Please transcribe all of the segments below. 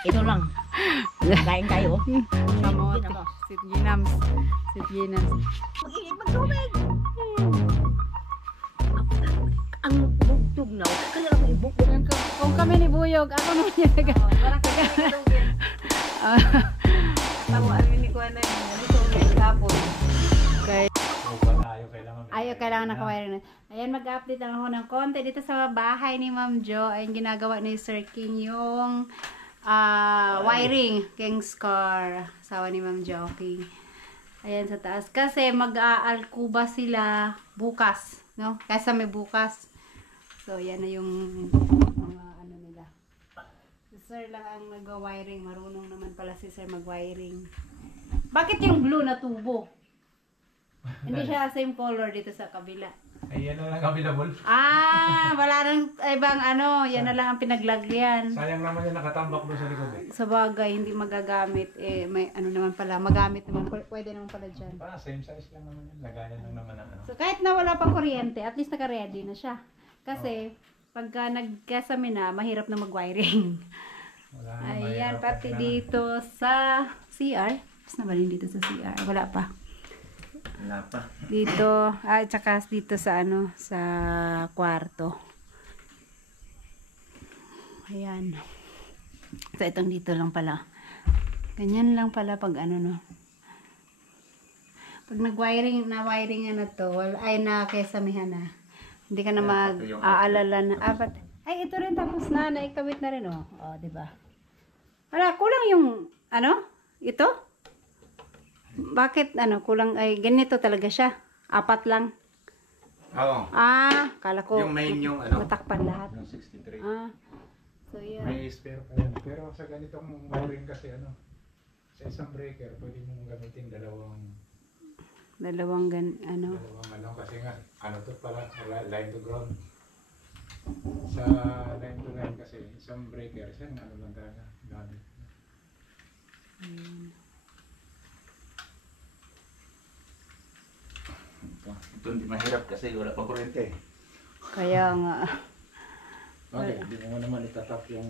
Ito lang. Kain kayo. Kamote. Sweet ginams. Sweet ginams. Mag-init magtubig. Ang bugtog na. Kaya ako ibugtog. Kung kami ni Buyog, ako naman yung nag- Parang kaya nagtubig. Tamo, ano ni Kuya na yun. Nagtubig tapos. Okay. Ayaw Kailangan nakawiring na. Ayan, mag-update lang ako ng konti. Dito sa bahay ni Ma'am Jo, ay ginagawa ni Sir King yung wiring. King's car. Asawa ni Ma'am Jo. Okay. Ayan sa taas. Kasi mag-aalkuba sila bukas. No? Kaysa may bukas. So, yan na yung mga ano nila. Si Sir lang ang nag-wiring. Marunong naman pala si Sir mag-wiring. Bakit yung blue na tubo? Hindi siya same color dito sa kabila. Ay, yan na lang available. Wala nang ibang ano, yan na lang ang pinaglagyan. Sayang naman yung nakatambak doon sa likod eh. Sa bagay, hindi magagamit. Eh, may ano naman pala, magamit naman. Pwede naman pala dyan. Same size lang naman yun. Lagayan lang naman ang ano. So, kahit na wala pang kuryente, at least naka-ready na siya. Kasi, pagka nagkasami na, mahirap na mag-wiring. Wala na, Ayan, mahirap pati na. dito sa CR. Tapos na ba rin dito sa CR? Wala pa. Wala pa. Dito, tsaka dito sa ano, sa kwarto. Ayan. So, itong dito lang pala. Ganyan lang pala pag ano, no. Pag nag-wiring, na-wiring na to, ay nakesamihan na. Hindi ka na mag-aalala na. Ay, ito rin tapos na, naikawit na rin, oh. Oh, diba? Wala, kulang yung, ano, ito? Bakit ano kulang ay ganito talaga siya? 4 lang. Oo. Kala ko Yung main yung ano? matakpan lahat. Yung 63. So yan. May spare pa yan. Pero sa ganitong wiring kasi ano, sa isang breaker, pwede mong gamitin dalawang Ano. ano kasi nga, ano to pala, line to ground. Sa line to line kasi, isang breaker, isang ano lang talaga, gamit. Ito hindi mahirap kasi wala pang kuryente. Kaya nga. Okay, hindi mo naman itatap yung...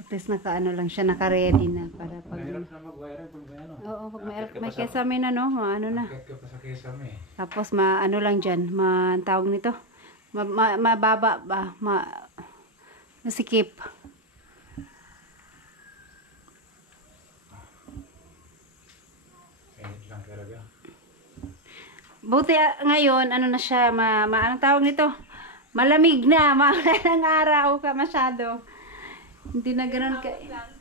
At least naka-ano lang siya, naka-ready na para pag... Mahirap na mag-wire pag may ano. Oo, pag may kesame na, no? Ano na. Akit ka pa sa kesame. Tapos ano lang dyan, tawag nito. Mababa ba? Masikip. Kahit lang talaga. Buti ngayon, ano na siya, anong tawag nito? Malamig na, mawala ng araw ka masyado. Hindi na ganun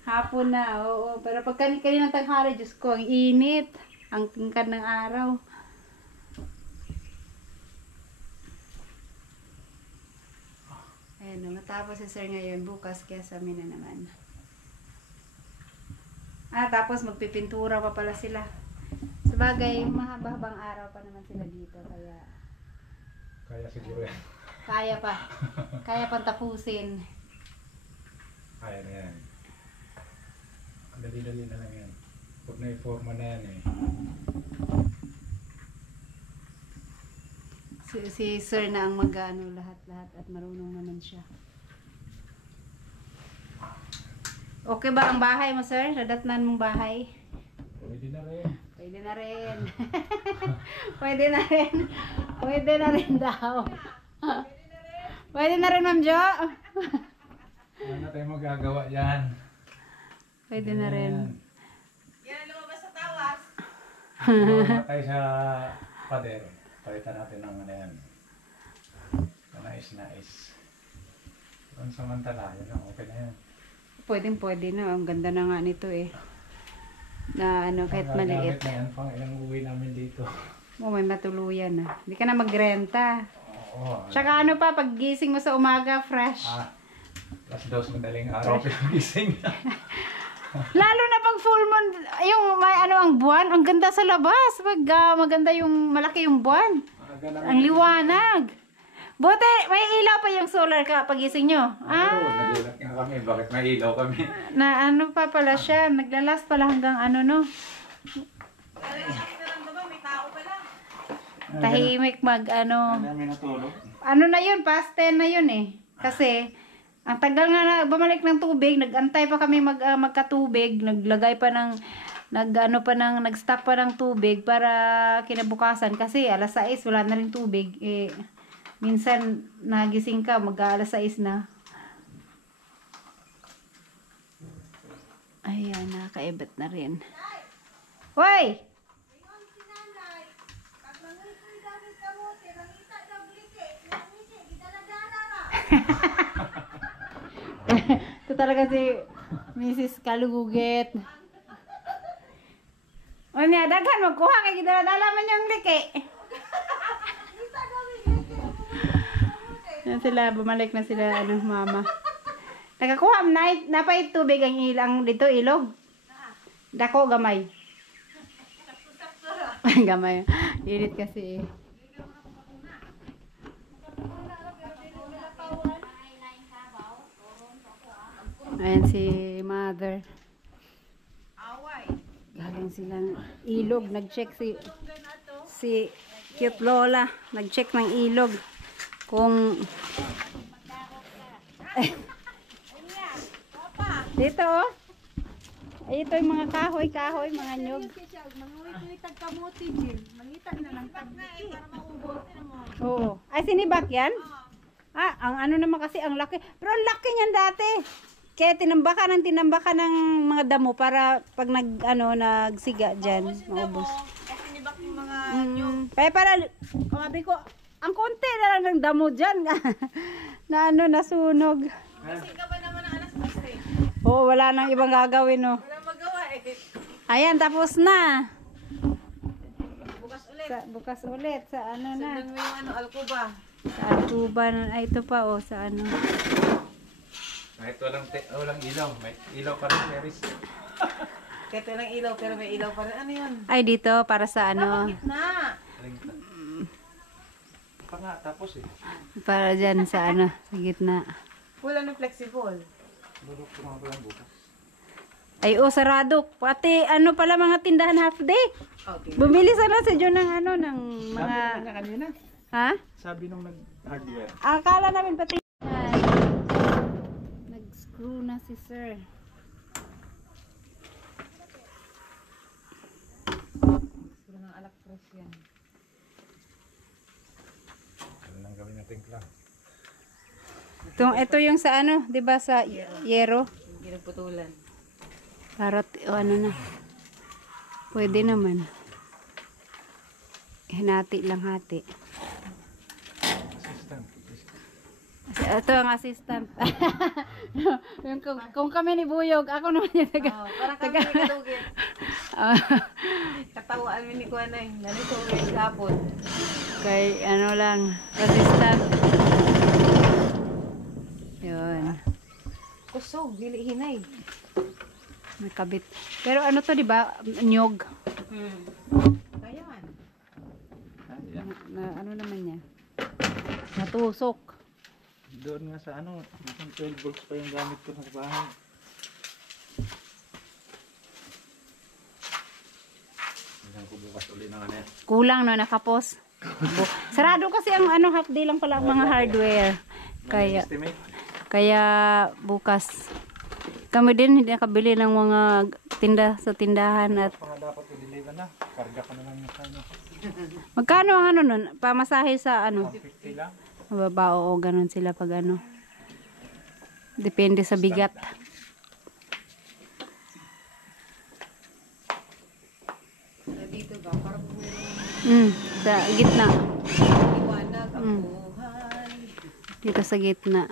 hapon na, oo. Pero pag kaninang tanghali, Diyos ko, ang init. Ang tingkad ng araw. Ayan, matapos si Sir ngayon, bukas kaya sa amin na naman. Tapos magpipintura pa pala sila. Sabagay, mahaba-habang araw pa naman sila dito, kaya... Kaya siguro yan. Kaya pa. Kaya pang tapusin. Kaya na yan. Ang dali-dali na lang yan. Pag na-forma na yan eh. Si Sir na ang mag-ano lahat-lahat at marunong naman siya. Okay ba ang bahay mo, Sir? Nadatnan mong bahay? Pwede na rin. Pwede na rin. Pwede na rin. Pwede na rin daw. Pwede na rin, Ma'am Jo. Wala na tayo magagawa yan. Pwede na rin. Yan, lumabas sa tawas. Lumama tayo sa pader. Palitan natin ng ano yan. Nais-nais. Kung samantala, yun lang. Okay na yan. Pwede na. Ang ganda na nga nito eh. Na ano, kahit maliit. Gamit na yan pang ilang uwi namin dito. May matuluyan na. Hindi ka na magrenta. Oo. Tsaka ano pa, pag gising mo sa umaga, fresh. Last dose madaling araw pinagising. Lalo na pag full moon, yung may ano ang buwan, ang ganda sa labas. Pag maganda yung, malaki yung buwan. Ang liwanag. Buti, may ilaw pa yung solar ka pagising nyo. Nagulat nga kami, bakit may ilaw kami? Na ano pa pala siya, naglalast pala hanggang ano no. May tao pala. Tahimik mag ano. May natulog. Ano na yun, past 10 na yun eh. Kasi, Ang tagal nga na bumalik ng tubig, nagantay pa kami magkatubig, naglagay pa ng nag-stock pa ng tubig para kinabukasan kasi alas 6 wala na rin tubig. Eh minsan nagising ka mag-alas 6 na. Ayan, nakakaibat na rin. Hoy! Ito talaga si Mrs. Kalugugit. O niya, daghan magkuha kay gidala-dala man yung liki. Yan sila, bumalik na sila, mama. Nakakuha, napay tubig ang ilang dito, ilog. Dako, gamay. Gamay. Init kasi eh. Ayan si mother. Galing silang ilog. Nag-check si cute lola. Nag-check ng ilog. Kung dito oh. Ay, ito yung mga kahoy, mga nyug. Oo. Ay, sinibak yan? Ah, ang ano naman kasi, ang laki. Pero ang laki niyan dati. Kaya tinambakan ng mga damo para pag nagsiga dyan, maubos. Sinibak yung mga Kaya para, sabi ko, ang konti na lang ng damo dyan. na nasunog. Kasi ka ba naman ang alas 12? Oo, wala nang ibang gagawin, no. Wala magawa eh. Ayan, tapos na. Bukas ulit. Bukas ulit, sa ano na. Sundan mo yung alkuba. Sa Alcuba, ay ito pa, sa ano. Kahit walang ilaw, may ilaw pa rin, Paris. Kahit walang ilaw pero may ilaw pa rin. Ano yun? Ay, dito, para sa ano. Na! Pa nga, tapos eh. Para dyan sa ano, sa gitna. Wala nang flexible. Bulok ko mga palang bukas. Ay, sarado. Pati, ano pala mga tindahan half day. Okay. Bumili sana si John ng ano, ng mga... Sabi na kanina. Ha? Sabi nung nag-hardware. Akala namin pati... Nag-screw na si sir. Sila ng alak press yan. Ano nang gawin natin lang? Ito yung sa ano, 'di ba sa yero? Yung ginagputulan. Para ano na. Pwede naman. Hinati lang hati. Assistant. Ito ang assistant. kung kami ni Buyog, ako naman yung Parang kami ni Kalugit. Katawaan mo ni Kuanay. Nalito rin kapon. Kay ano lang, assistant. Yun. Kusog, dili hinay. Nakabit. Pero ano to, di ba? Nyog. Kaya man. Ano naman niya? Natusok. Doon nga sa ano, isang 12 volts pa yung gamit ko sa bahay. Isang ko bukas ulit ng ano yan. Kulang no, nakapos. Sarado kasi ang ano, half day lang pala ang mga hardware. Kaya bukas. Kami din hindi nakabili ng mga sa tindahan at Mga dapat i-deliver na. Karga ka na lang yung ano. magkano ang ano nun? Pamasahe sa ano? 50 lang. Mababa, oo, ganun sila pag ano. Depende sa bigat. Dito ba? Parang meron Sa gitna. liwanag ang buhay. Dito sa gitna.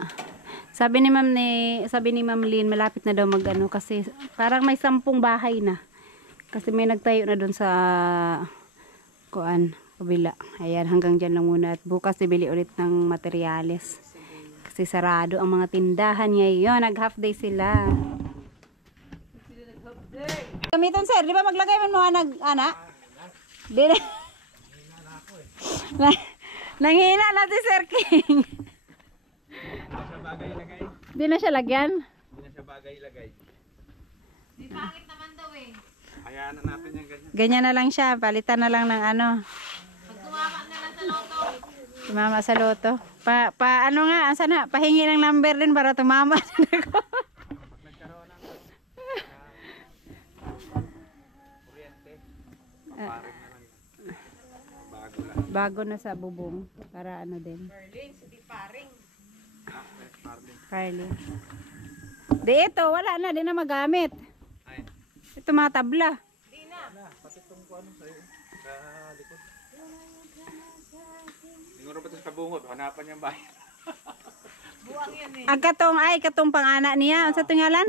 Sabi ni Ma'am Lynn, malapit na daw magano kasi parang may 10 bahay na. Kasi may nagtayo na doon sa kabila. Ayan, hanggang dyan lang muna. At bukas ibili ulit ng materyales. Kasi sarado ang mga tindahan ngayon. Nag-half day sila. Gamiton sir, di ba maglagay man mga ana? Di na. Nanghina na si Sir King. Di na siya lagyan. Hindi na siya bagay ilagay. Di pangit naman daw eh. Hayaan na natin yung ganyan. Ganyan na lang siya. Palitan na lang ng ano. Pag tumama na lang sa loto. Tumama sa loto. Ano nga, sana pahingi ng number din para tumama din ako. Bago na sa bubong para ano din. Carlin. Di ito, wala na, di na magamit. Ito mga tabla. Pati itong ano sa'yo, sa likod. Siguro pa ito sa kabungod, hanapan niyang bahay. Ang katong pang-anak niya. Ang sa tingalan?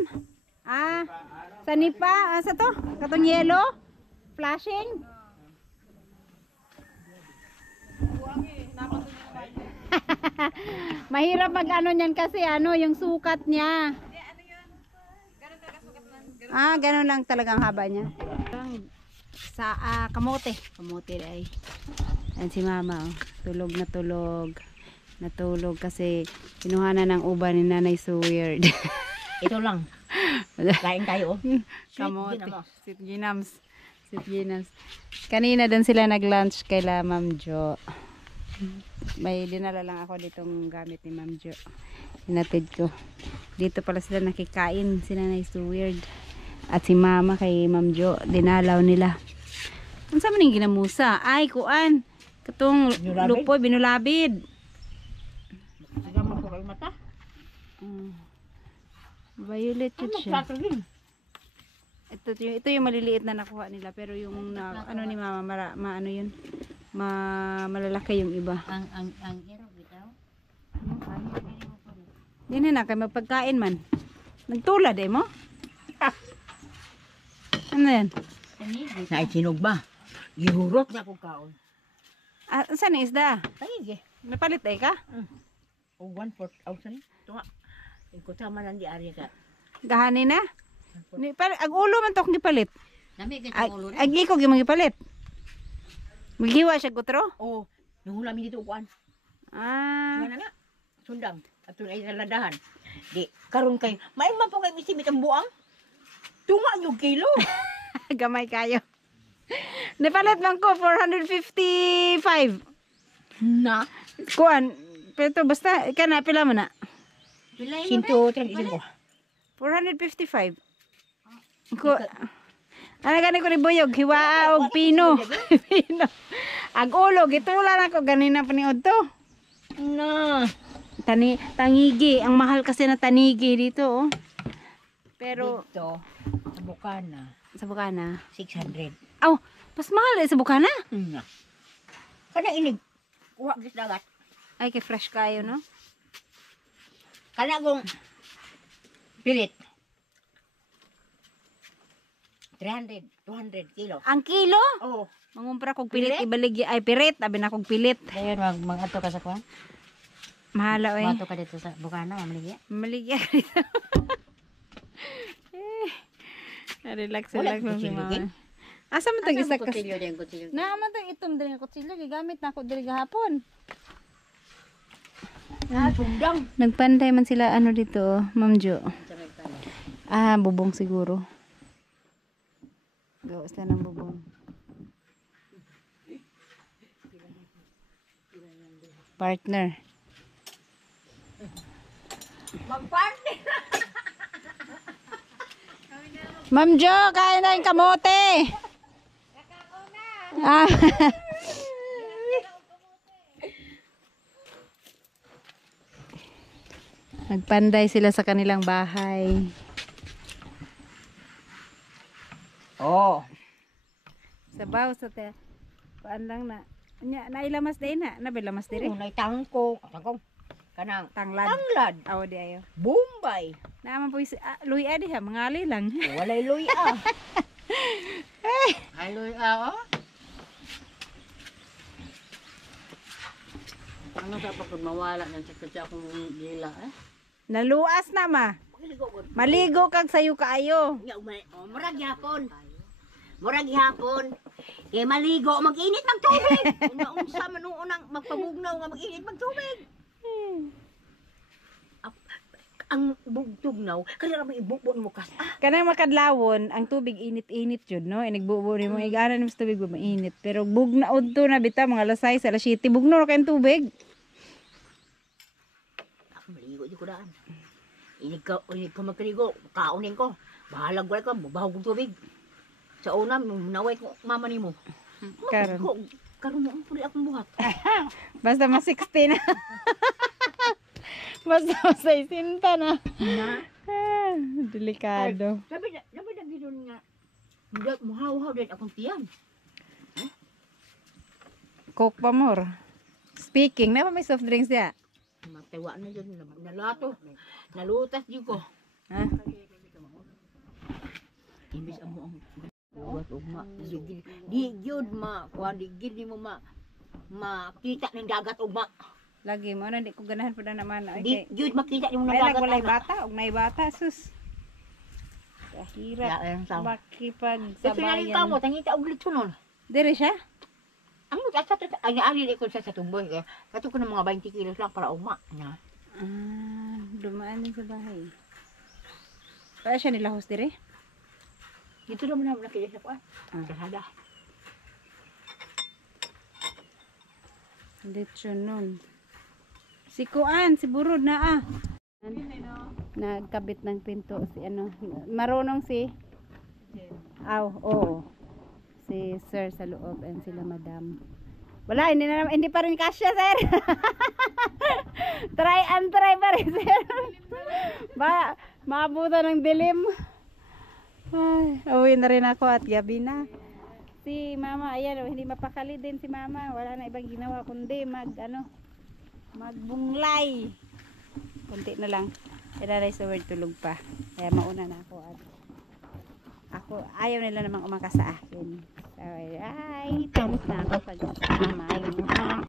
Sa nipa. Sa to? Katong yellow? Flashing? Mahirap mag ano niyan kasi yung sukat niya. Ganun lang talagang haba niya. Sa kamote. Kamote ay. Ayan si mama. Tulog na tulog. Natulog kasi kinuhanan ng uban ni Nanay so weird. Ito lang. Kain tayo. Kamote. Sweet ginams. Sweet ginams. Kanina doon sila nag-lunch kay Ma'am Jo. May dinala lang ako ditong gamit ni Ma'am Jo. Hinatid ko. Dito pala sila nakikain. Si Nanay so weird. At si Mama kay Ma'am Jo. Dinalaw nila. Ano sa maning ginamusa? Ay, kuan. Katong lupoy, binulabid. Sige mo ko kay mata. Violet yun siya. Plato din. Ito yung maliliit na nakuha nila. Pero yung ano ni Mama, ano yun? Malalaki yung iba. Ang iro bitaw. Yan na, kay magpagkain man. Nagtulad mo? Ano yan? Naisinog ba? Gihurot na ko kaon. Saan na isda? Ay, Napalit ka? o 1,400. Ito nga. Ikaw tama lang di ari ka. Gahani na? Ag ulo man to kung gipalit. Nami ka ulo rin. Ag iko gimang gipalit. Maghiwa siya gutro? Oo. Nahulami dito kuan. Nga na. Sundang. At ay naladahan. Di, karon kay, may po kay misimit ang buang. Tunga yung kilo. Gamay kayo. Napalit lang ko 455. Na? Kuan, pero basta kana pila mo na? Pila yun? 135. 455. Ko ana gani ko ni Boyog hiwa og pino. Pino. Ag ulo gitulan ako ganina paniod to. Na. Tangigi, ang mahal kasi na tanigi dito oh. Pero dito sa Bukana sa Bukana 600. Aw, mas mahal sa Bukana. Na. Kana inig kuha gis dagat. Ay kay fresh kayo no. Kana kung pilit 300, 200 kilo. Ang kilo? Oo. Mangumpra kog pilit Pilit? ibalig ay pirit, abi na kog pilit. Dayon mag-ato ka sa kuan. Mahala oy. Mato ka dito sa Bukana, mamligya. Maligya. Relax Wala lang mo si kutsilyo, mama. gin? Asa man tong isa ka? kutsilyo din, kutsilyo. Na man tong itom diri nga kutsilyo gigamit na ako diri gahapon. Sundang. Nagpanday man sila ano dito, oh, Ma'am Jo. Bubong siguro. Gawas na ng bubong. Partner. Magparty. Ma'am Jo, kain na yung kamote. Ah. Nagpanday sila sa kanilang bahay. Oh. Sabaw sa te. Paan lang na. Nailamas din na. Nabilamas din. Unay tangko. Kanang Tanglad. tanglad. Awo di ayo. Bombay. Naman po luy adi ha. Mangali lang. Walay luya. Ay luya oh. Ano sa pagod mawala ng sakit akong gila eh. Naluas na ma. Maligo kag sayo kaayo. Murag hapon. Murag hapon. Kay maligo, mag-init magtubig. Unsa man unang magpabugnaw nga mag-init magtubig. Ang bugtugnaw, kaya ra may ibubon mo kas. Kanang makadlawon, ang tubig init-init yun, no? Nagbubo ni mo igana ni tubig ba mainit. Pero bugnaod to na bita mga alas 6, alas 7, bugno ra kay tubig. ko daan. Inig ka magkaligo, kaunin ko. Bahalag wala ka, bahog ng tubig. Sa una, naway ko mama ni mo. Karon. Karon mo, puli akong buhat. Basta mas 60 na. Basta mas 60 na. Ah, delikado. Sabi na gano'n nga, muhaw-haw din akong tiyan. Coke pa more. Speaking, na ba may soft drinks ya? Matawa na dyan, nalato. Nalutas dyan ko. Ha? Imbis amo ang buhat ugma. Di yun kuhan, di gid mo makita ng dagat ugma. Lagi mo na, di ko ganahan pa na naman. Di yun makita ng Ay, dagat. nagwalay bata, og nay bata, sus. Kahirap. Kasi Makipagsabayan. nalintaw mo, tangita og litso nun. Dire siya? Ang ari ko sa tumboy. Kato ko ng mga 20 kilos lang para ugma. Dumaan din sa bahay. Kaya siya nilahos dire? Dito naman na nakita sa kuhan. Kasada. Dito nun. Si Kuan, si Burod na Nagkabit ng pinto si marunong si oo. Si sir sa loob and sila madam. Wala, hindi pa rin kasya, sir. Try pa rin, sir. Maabutan ng dilim. Ay, uwi na rin ako at gabi na. Si mama, ayan, hindi mapakali din si mama. Wala na ibang ginawa kundi magbunglay. Kunti na lang. Iraray sa word tulog pa. Kaya mauna na ako. Ako, ayaw nila namang umangka sa akin. So, ay, tapos na ako pag